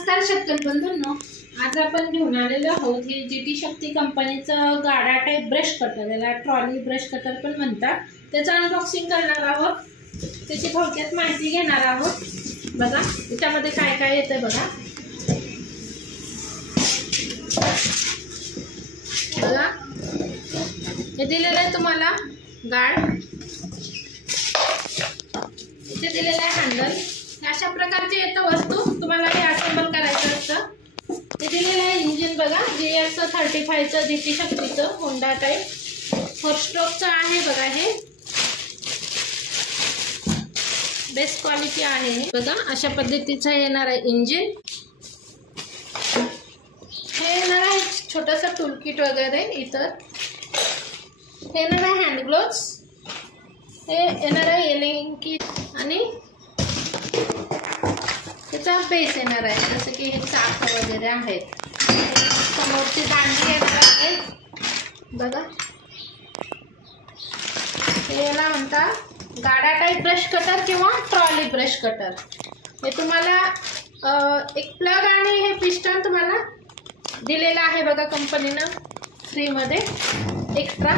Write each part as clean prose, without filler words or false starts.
नमस्कार शेतकरी बंधूंनो, आज आपण घेऊन आलेलो आहोत हे जीटी शक्ती कंपनीचं गाडा टाइप ब्रश कटर, याला ट्रॉली ब्रश कटर पण म्हणतात। त्याचं अनबॉक्सिंग करणार आहोत, त्याची थोडक्यात माहिती घेणार आहोत। बघा त्याच्यामध्ये काय काय येतंय बघा। बघा हे दिलेलं आहे तुम्हाला गाड, इथे दिलेलं आहे हँडल। अशा प्रकारची येतं वस्तू, तुम्हाला हे असेंबल करायचं असतं। हे दिलेलं आहे इंजिन बघा, GS35चं जीटी शक्तीचं होंडा टाइप 4 स्ट्रोकचं आहे बघा। हे बेस्ट क्वालिटी आहे बघा, अशा पद्धतीचं येणार आहे इंजिन। हे येणार आहे छोटंसं टूल किट वगैरे इतर। हे येणार आहे हँड ग्लोव्स, हे येणार आहे एलिंग किट आणि त्याचा बेस येणार आहे, जसं की हे चाक वगैरे आहेत। समोरची दांडी येणार आहे बघा। हे याला म्हणतात गाडा टाइप ब्रश कटर किंवा ट्रॉली ब्रश कटर। हे तुम्हाला एक प्लग आणि हे पिस्टन तुम्हाला दिलेलं आहे बघा कंपनीनं फ्री मध्ये एक्स्ट्रा।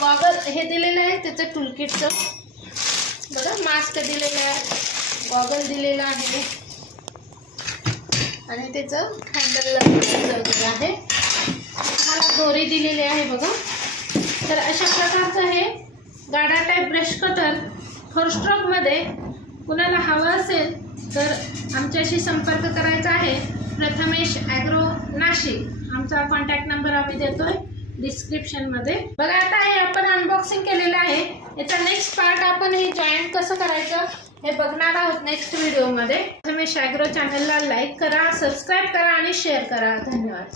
गॉगल हे दिलेलं आहे त्याचं टूलकिटचं बघा, मास्क दिलेलं आहे, गॉगल दिलेला आहे आणि त्याचं हँडल वगैरे आहे। मला दोरी दिलेली आहे बघा। तर अशा प्रकारचं हे गाडा टाइप ब्रश कटर 4 स्ट्रोक मध्ये कुणाला हवं असेल तर आमच्याशी संपर्क करायचा आहे। प्रथमेश ॲग्रो नाशिक, आमचा कॉन्टॅक्ट नंबर आम्ही देतोय डिस्क्रिप्शन मध्ये। बघा आता हे आपण अनबॉक्सिंग केलेलं आहे, याचा नेक्स्ट पार्ट आपण हे जॉईंट कसं करायचं हे बघणार आहोत नेक्स्ट व्हिडिओ मध्ये। प्रथमेश ॲग्रो चॅनलला लाईक करा, सबस्क्राईब करा आणि शेअर करा। धन्यवाद।